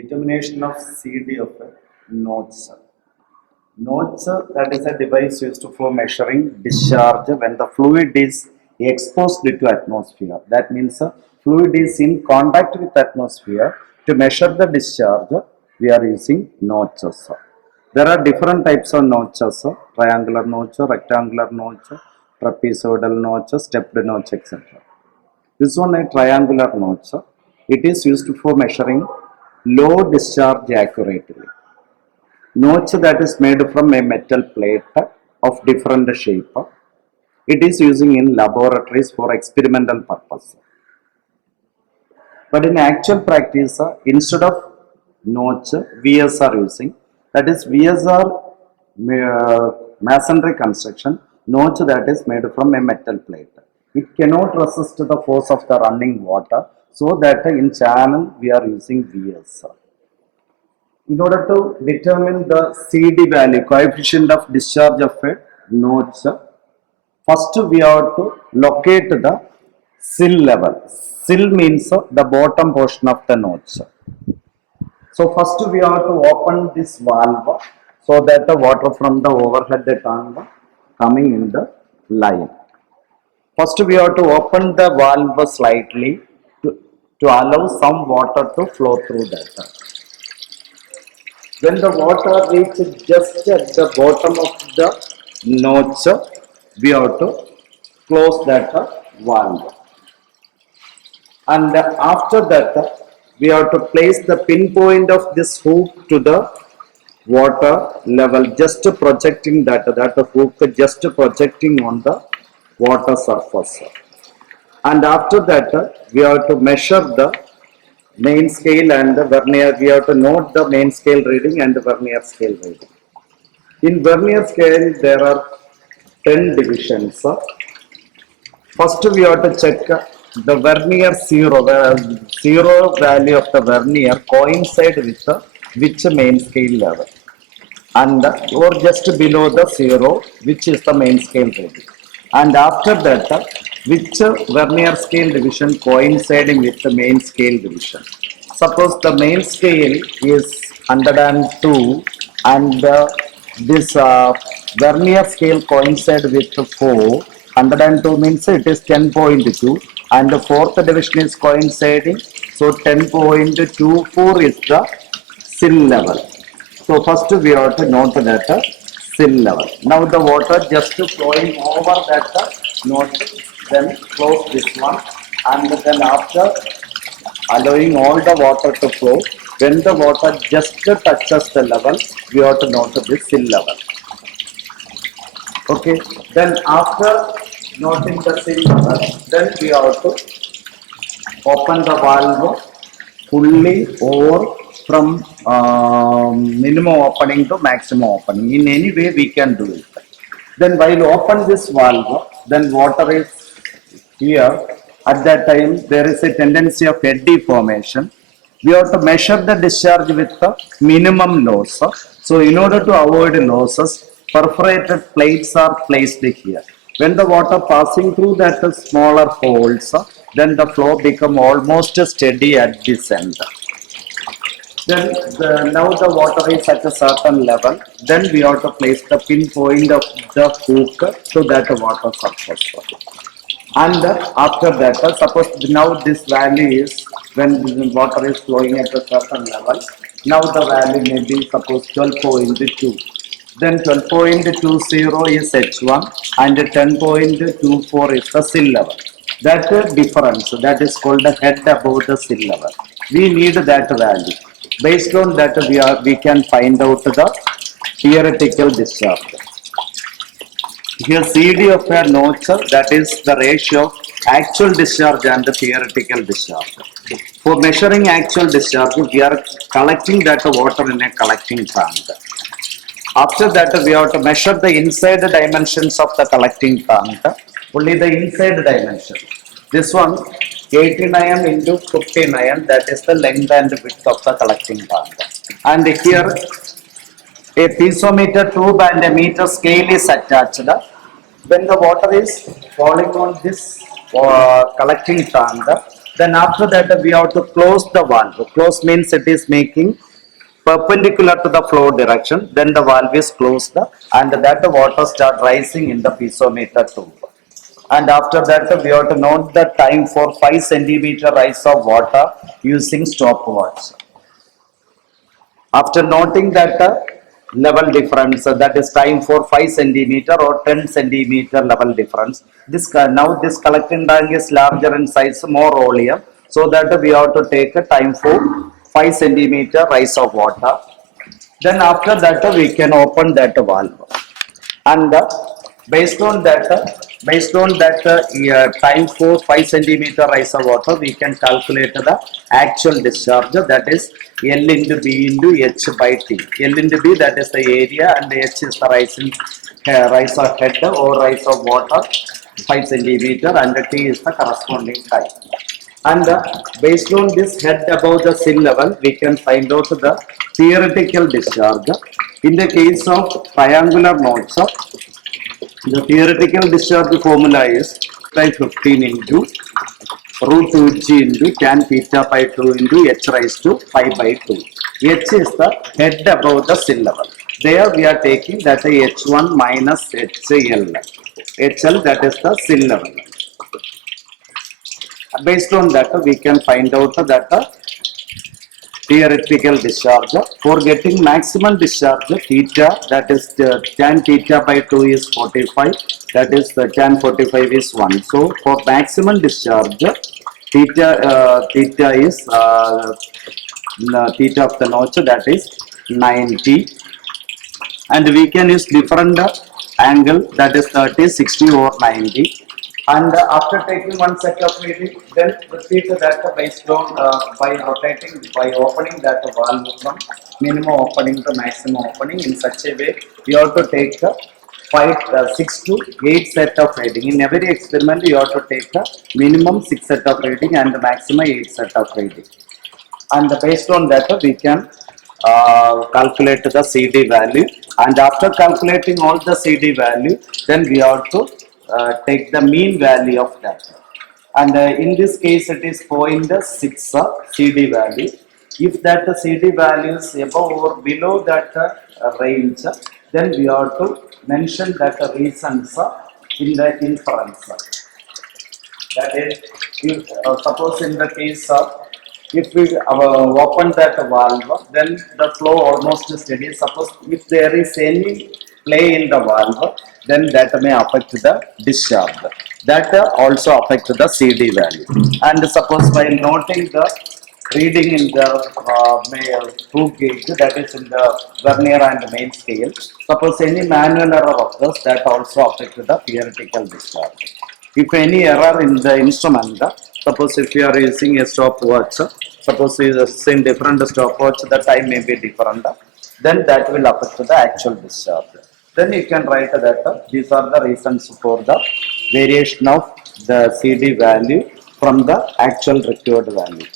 Determination of CD of a notch. Notch, that is a device used for measuring discharge when the fluid is exposed to atmosphere. That means fluid is in contact with atmosphere. To measure the discharge, we are using notches. There are different types of notches: triangular notch, rectangular notch, trapezoidal notch, stepped notch, etc. This one a triangular notch. It is used for measuring low discharge accurately. Notch that is made from a metal plate of different shape. It is using in laboratories for experimental purpose. But in actual practice, instead of notch, VS are using. That is VS are masonry construction. Notch that is made from a metal plate. It cannot resist the force of the running water. So that in channel we are using VS. In order to determine the CD value, coefficient of discharge of a notch, first we have to locate the sill level. Sill means the bottom portion of the notch. So first we have to open this valve so that the water from the overhead tank coming in the line. First we have to open the valve slightly to allow some water to flow through that. When the water reaches just at the bottom of the notch, we have to close that valve. And after that, we have to place the pinpoint of this hook to the water level, just projecting that hook just projecting on the water surface. And after that, we have to measure the main scale and the vernier. We have to note the main scale reading and the vernier scale reading. In vernier scale, there are 10 divisions. First, we have to check the vernier zero value of the vernier coincide with which main scale level, and or just below the zero, which is the main scale reading. And after that, which vernier scale division coinciding with the main scale division. Suppose the main scale is 102 and this vernier scale coincide with 4. 102 means it is 10.2 and the fourth division is coinciding. So 10.24 is the sill level. So first we have to note that sill level. Now the water just flowing over that note. Then close this one, and then after allowing all the water to flow, when the water just touches the level, we have to note the sill level. Okay, then after noting the sill level, then we have to open the valve fully or from minimum opening to maximum opening. In any way we can do it. Then while open this valve, then water is here. At that time there is a tendency of eddy formation. We have to measure the discharge with the minimum loss. So in order to avoid losses, perforated plates are placed here. When the water passing through that smaller holes, then the flow become almost steady at this end. Then now the water is at a certain level, then we have to place the pinpoint of the hook to that water surface. And after that, suppose now this value is, when the water is flowing at a certain level, now the value may be suppose 12.2. Then 12.20 is H1 and 10.24 is the sill level. That difference, that is called the head above the sill level. We need that value. Based on that, we can find out the theoretical discharge. Here CD of a notch, that is the ratio of actual discharge and the theoretical discharge. For measuring actual discharge, we are collecting that water in a collecting tank. After that, we have to measure the inside dimensions of the collecting tank, only the inside dimension. This one 89 into 59, that is the length and width of the collecting tank. And here a piezometer tube and a meter scale is attached. When the water is falling on this collecting tank, Then after that we have to close the valve. Close means it is making perpendicular to the flow direction, then the valve is closed and that the water start rising in the piezometer tube. And after that we have to note the time for 5 centimeter rise of water using stopwatch. After noting that level difference, that is time for 5 centimeter or 10 centimeter level difference, this now this collecting tank is larger in size, more volume, so that we have to take a time for 5 centimeter rise of water. Then after that we can open that valve, and based on that time for 5 centimeter rise of water, we can calculate the actual discharge, that is L into B into H by T. L into B, that is the area, and H is the rise of head or rise of water 5 centimeter, and T is the corresponding time. And based on this head above the sill level, we can find out the theoretical discharge. In the case of triangular nodes, the theoretical discharge formula is by 15 into root 2g into tan theta by 2 into h raised to 5 by 2. H is the head above the sill level. There we are taking that h1 minus hl. hl, that is the sill level. Based on that we can find out that theoretical discharge. For getting maximum discharge, theta, that is tan theta by 2 is 45, that is the tan 45 is 1. So for maximum discharge, theta is theta of the notch, that is 90, and we can use different angle, that is 30, 60 or 90. And after taking one set of reading, then repeat that based on by rotating, by opening that valve from minimum opening to maximum opening. In such a way, you have to take 6 to 8 set of reading. In every experiment, you have to take the minimum 6 set of reading and the maximum 8 set of reading. And based on that, we can calculate the CD value. And after calculating all the CD value, then we have to take the mean value of that. And in this case, it is 0.6 CD value. If that CD value is above or below that range, then we have to mention that reasons in the inference. That is, if, suppose in the case of, if we open that valve, then the flow almost steady. Suppose if there is any play in the valve, then that may affect the discharge. That also affects the CD value. And suppose while noting the reading in the screw gauge, that is in the vernier and main scale, suppose any manual error occurs, that also affects the theoretical discharge. If any error in the instrument, suppose if you are using a stopwatch, suppose you are using different stopwatch, the time may be different, then that will affect the actual discharge. Then you can write that these are the reasons for the variation of the CD value from the actual required value.